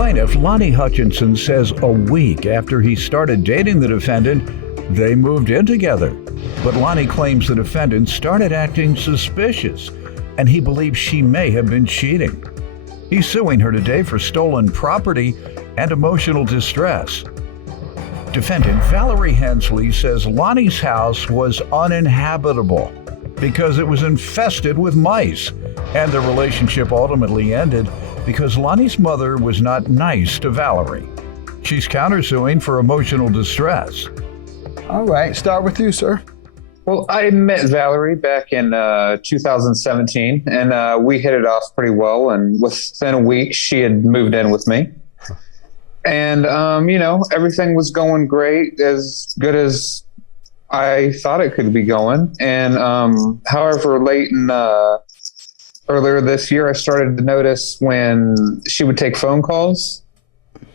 Plaintiff Lonnie Hutchinson says a week after he started dating the defendant, they moved in together. But Lonnie claims the defendant started acting suspicious, and he believes she may have been cheating. He's suing her today for stolen property and emotional distress. Defendant Valerie Hensley says Lonnie's house was uninhabitable because it was infested with mice, and the relationship ultimately ended because Lonnie's mother was not nice to Valerie. She's countersuing for emotional distress. All right, start with you, sir. Well, I met Valerie back in 2017, and we hit it off pretty well. And within a week, she had moved in with me. And, everything was going great, as good as I thought it could be going. And however, earlier this year, I started to notice when she would take phone calls,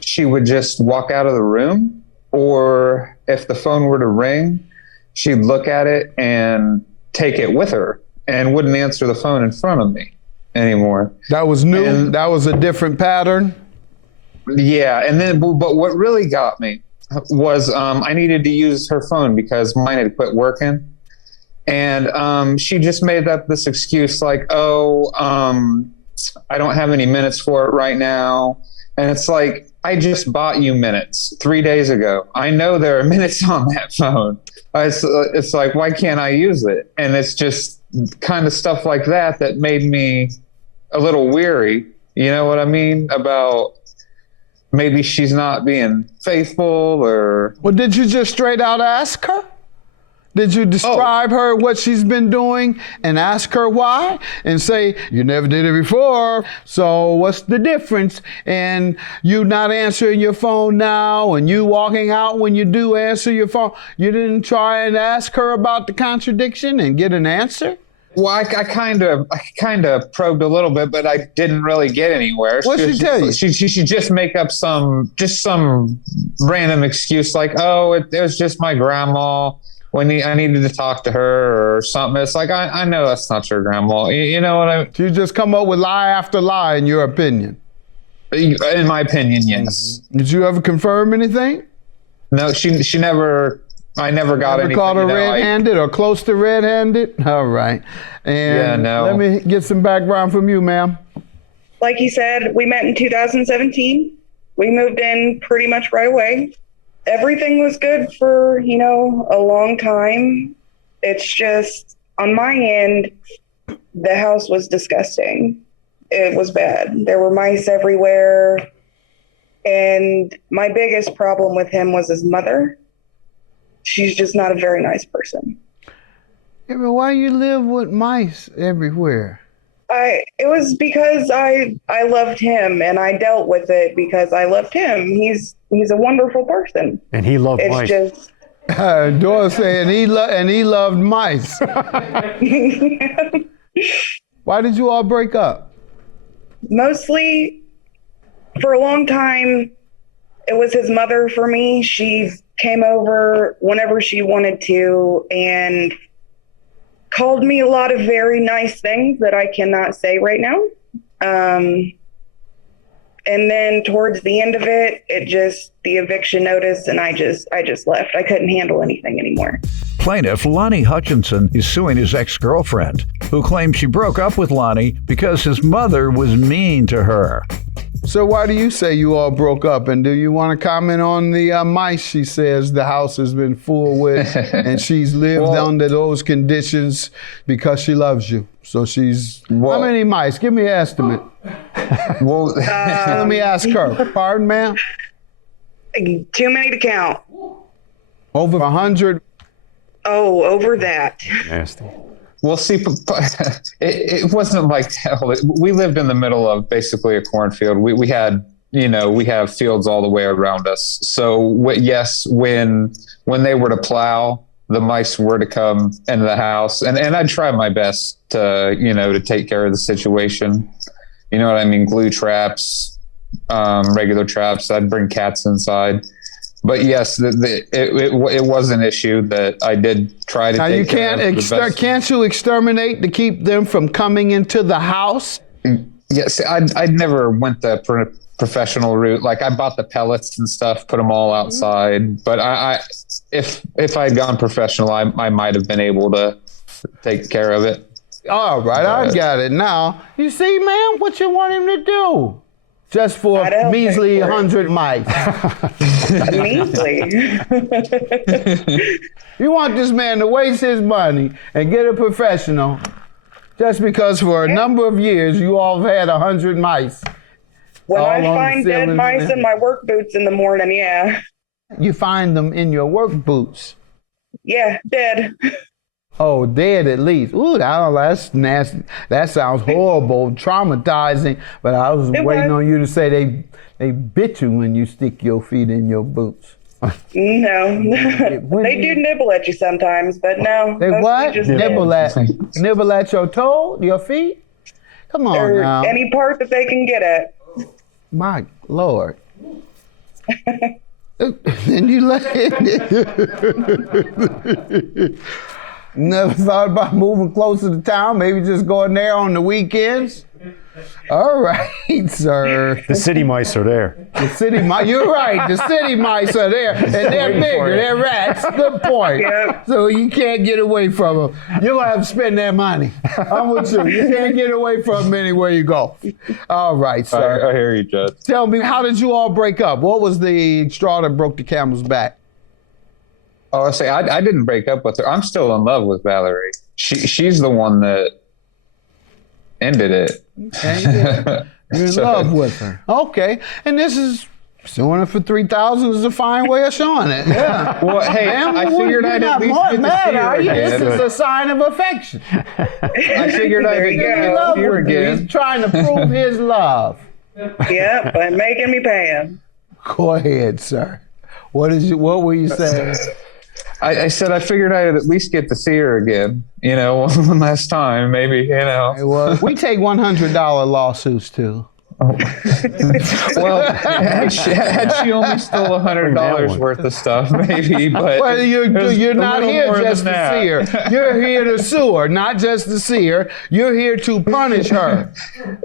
she would just walk out of the room, or if the phone were to ring, she'd look at it and take it with her and wouldn't answer the phone in front of me anymore. That was new? And that was a different pattern? Yeah. And then, but what really got me was I needed to use her phone because mine had quit working. And she just made up this excuse like, I don't have any minutes for it right now. And it's like, I just bought you minutes 3 days ago. I know there are minutes on that phone. It's like, why can't I use it? And it's just kind of stuff like that that made me a little weary. You know what I mean? About maybe she's not being faithful or... Well, did you just straight out ask her? Did you describe her what she's been doing and ask her why? And say, you never did it before, so what's the difference? And you not answering your phone now and you walking out when you do answer your phone. You didn't try and ask her about the contradiction and get an answer? Well, I kind of probed a little bit, but I didn't really get anywhere. What did she tell you? She just make up some random excuse like, it was just my grandma. When I needed to talk to her or something. It's like, I know that's not your grandma. You know what I mean? You just come up with lie after lie, in your opinion. In my opinion, yes. Mm-hmm. Did you ever confirm anything? No, she never, I never got anything. Never called her red-handed or close to red-handed? All right. And yeah, no. Let me get some background from you, ma'am. Like you said, we met in 2017. We moved in pretty much right away. Everything was good for, a long time. It's just, on my end, the house was disgusting. It was bad. There were mice everywhere. And my biggest problem with him was his mother. She's just not a very nice person. Yeah, but why you live with mice everywhere? It was because I loved him, and I dealt with it because I loved him. He's a wonderful person. And he loved mice. It's just... Dora saying he loved mice. Why did you all break up? Mostly, for a long time, it was his mother for me. She came over whenever she wanted to and called me a lot of very nice things that I cannot say right now. And then towards the end of it, the eviction notice, and I just left. I couldn't handle anything anymore. Plaintiff Lonnie Hutchinson is suing his ex-girlfriend, who claims she broke up with Lonnie because his mother was mean to her. So why do you say you all broke up? And do you want to comment on the mice she says the house has been full with and she's lived under those conditions because she loves you? So how many mice? Give me an estimate. Let me ask her. Pardon, ma'am? Too many to count. Over 100? Oh, over that. Nasty. Well, see, it wasn't like we lived in the middle of basically a cornfield. We had, we have fields all the way around us. So yes, when they were to plow, the mice were to come into the house, and I'd try my best to, to take care of the situation. You know what I mean? Glue traps, regular traps. I'd bring cats inside. But yes, it was an issue that I did try to take care of. Can't you exterminate to keep them from coming into the house? Yes, I never went the professional route. Like I bought the pellets and stuff, put them all outside. But if I had gone professional, I might have been able to take care of it. All right, I got it now. You see, man, what you want him to do? Just for measly 100 mics. Measly. You want this man to waste his money and get a professional just because for a number of years you all have had 100 mice. When I find dead mice in my work boots in the morning, yeah. You find them in your work boots? Yeah, dead. Oh, dead at least. Ooh, that's nasty. That sounds horrible, traumatizing. But I was waiting on you to say they bit you when you stick your feet in your boots. No, they do nibble at you sometimes, but no. They what? Nibble at your toe, your feet? Come on or now. Any part that they can get at. My Lord. And you let it. Never thought about moving closer to town, maybe just going there on the weekends? All right, sir. The city mice are there. The city mice, you're right, the city mice are there, and they're bigger, they're rats, good point. Yep. So you can't get away from them. You're gonna have to spend that money. I'm with you, you can't get away from them anywhere you go. All right, sir. I hear you, Judge. Tell me, how did you all break up? What was the straw that broke the camel's back? Oh, I say I didn't break up with her. I'm still in love with Valerie. She's the one that ended it. Okay, you're in love with her. Okay, and this is suing her for $3,000 is a fine way of showing it. Yeah. Well, hey, I figured I'd at least get to see her again. This is a sign of affection. I figured I'd get to see her again. He's trying to prove his love. Yep, by making me pay him. Go ahead, sir. What were you saying? I said I figured I'd at least get to see her again, one last time, maybe, Well, we take $100 lawsuits too. Oh. Well, had she only stole $100 worth of stuff, maybe, but well, you're not here just to see her. You're here to sue her, not just to see her. You're here to punish her.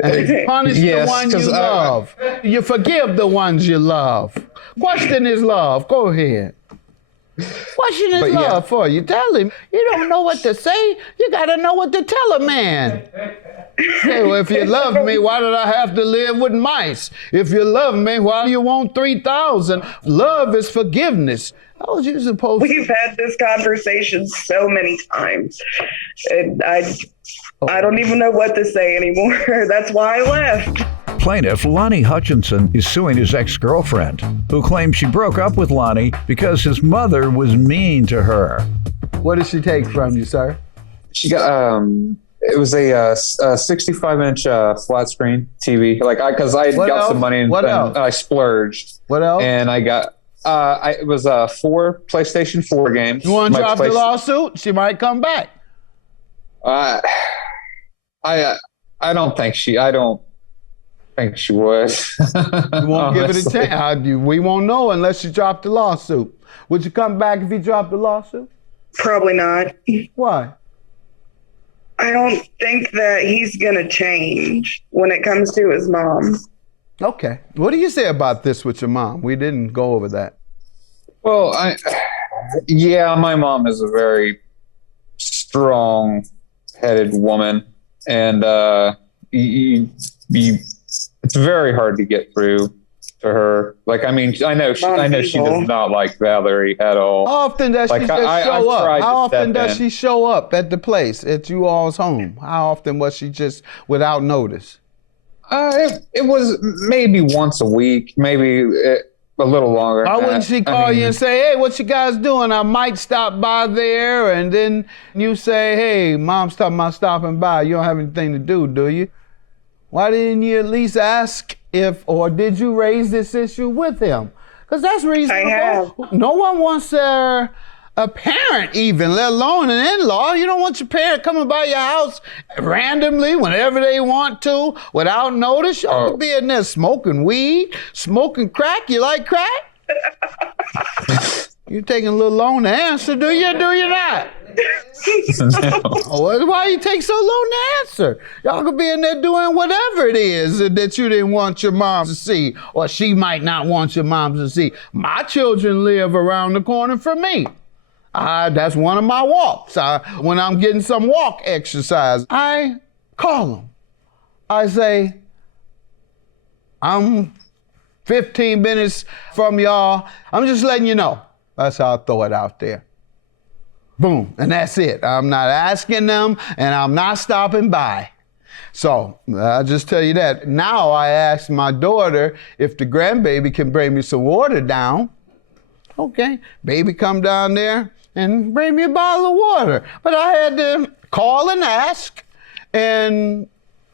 And punish the one you love. You forgive the ones you love. Question his love. Go ahead. Question his love for you. Tell him. You don't know what to say. You got to know what to tell a man. Say, well, if you love me, why did I have to live with mice? If you love me, why do you want $3,000? Love is forgiveness. How was you supposed to? We've had this conversation so many times. And I don't even know what to say anymore. That's why I left. Plaintiff Lonnie Hutchinson is suing his ex-girlfriend, who claims she broke up with Lonnie because his mother was mean to her. What did she take from you, sir? She got it was a 65-inch flat screen TV. Because I got some money and I splurged. What else? And I got it was 4 PlayStation 4 games. You want to drop the lawsuit? She might come back. I don't think she would. You won't give it a chance. We won't know unless you drop the lawsuit. Would you come back if you dropped the lawsuit? Probably not. Why? I don't think that he's going to change when it comes to his mom. Okay. What do you say about this with your mom? We didn't go over that. Well, my mom is a very strong-headed woman, and it's very hard to get through to her. I know she does not like Valerie at all. How often does she just show up? How often does she show up at the place, at you all's home? How often was she just without notice? It was maybe once a week, maybe a little longer. Why wouldn't she call you and say, hey, what you guys doing? I might stop by there. And then you say, hey, mom's talking about stopping by. You don't have anything to do you? Why didn't you at least ask or did you raise this issue with him? Because that's reasonable. I have. No one wants a parent even, let alone an in-law. You don't want your parent coming by your house randomly whenever they want to without notice. Y'all could be in there smoking weed, smoking crack. You like crack? You're taking a little long to answer, do you or do you not? No. Oh, why you take so long to answer? Y'all could be in there doing whatever it is that you didn't want your mom to see, or she might not want your mom to see. My children live around the corner from me. That's one of my walks. When I'm getting some walk exercise, I call them. I say, I'm 15 minutes from y'all. I'm just letting you know. That's how I throw it out there. Boom, and that's it. I'm not asking them, and I'm not stopping by. So I'll just tell you that. Now I asked my daughter if the grandbaby can bring me some water down. Okay, baby come down there and bring me a bottle of water. But I had to call and ask, and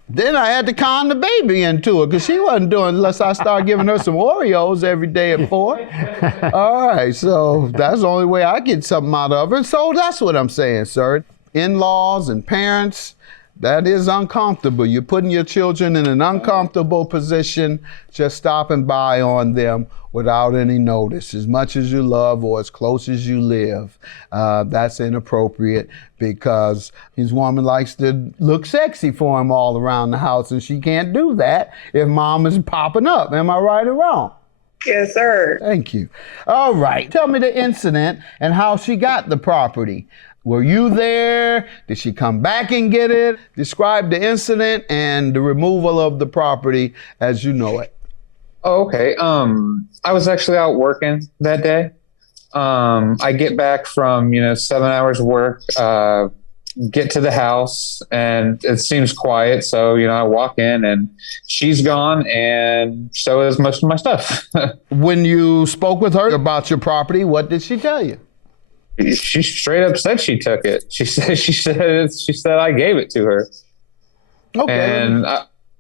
then I had to con the baby into it because she wasn't doing unless I start giving her some Oreos every day at 4. All right, so that's the only way I get something out of her. So that's what I'm saying, sir. In-laws and parents, that is uncomfortable. You're putting your children in an uncomfortable position, just stopping by on them without any notice. As much as you love or as close as you live, that's inappropriate because his woman likes to look sexy for him all around the house, and she can't do that if mom is popping up. Am I right or wrong? Yes, sir. Thank you. All right. Tell me the incident and how she got the property. Were you there? Did she come back and get it? Describe the incident and the removal of the property as you know it. Oh, okay. I was actually out working that day. I get back from, 7 hours of work, get to the house and it seems quiet. So, I walk in and she's gone and so is most of my stuff. When you spoke with her about your property, what did she tell you? She straight up said she took it. She said I gave it to her. Okay.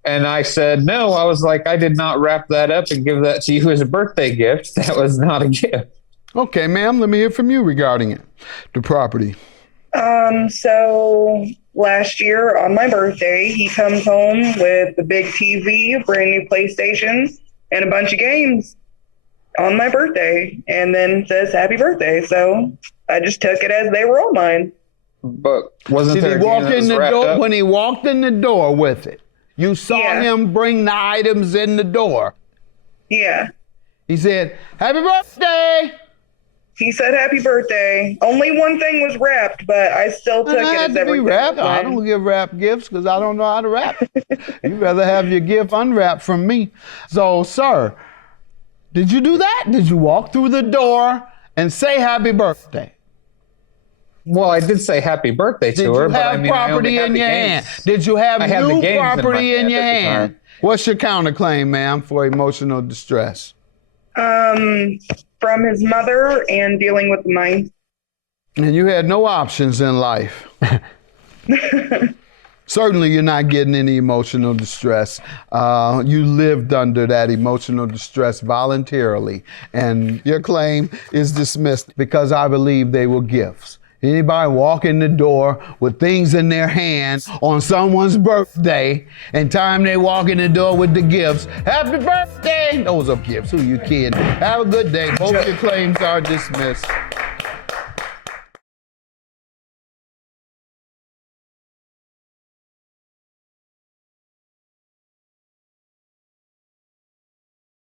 And I said, no, I was like, I did not wrap that up and give that to you as a birthday gift. That was not a gift. Okay, ma'am, let me hear from you regarding it, the property. So last year on my birthday, he comes home with a big TV, a brand new PlayStation, and a bunch of games on my birthday, and then says happy birthday. So I just took it as they were all mine. But wasn't Did there he a game walk that in was the wrapped door? up? When he walked in the door with it, you saw Yeah. him bring the items in the door. Yeah. He said, happy birthday. He said happy birthday. Only one thing was wrapped, but I still took It it had as to be everything was wrapped. I mine. don't give wrapped gifts because I don't know how to wrap. You'd rather have your gift unwrapped from me. So, sir, did you do that? Did you walk through the door and say happy birthday? Well, I did say happy birthday Did to her, you but have I property only had in the your games. hand? Did you have I had the new games in my property in hand your at the hand? time. What's your counterclaim, ma'am, for emotional distress? From his mother and dealing with the mine. And you had no options in life. Certainly you're not getting any emotional distress. You lived under that emotional distress voluntarily, and your claim is dismissed because I believe they were gifts. Anybody walk in the door with things in their hands on someone's birthday, and time they walk in the door with the gifts, happy birthday! Those are gifts, who you kidding? Have a good day. Both your claims are dismissed.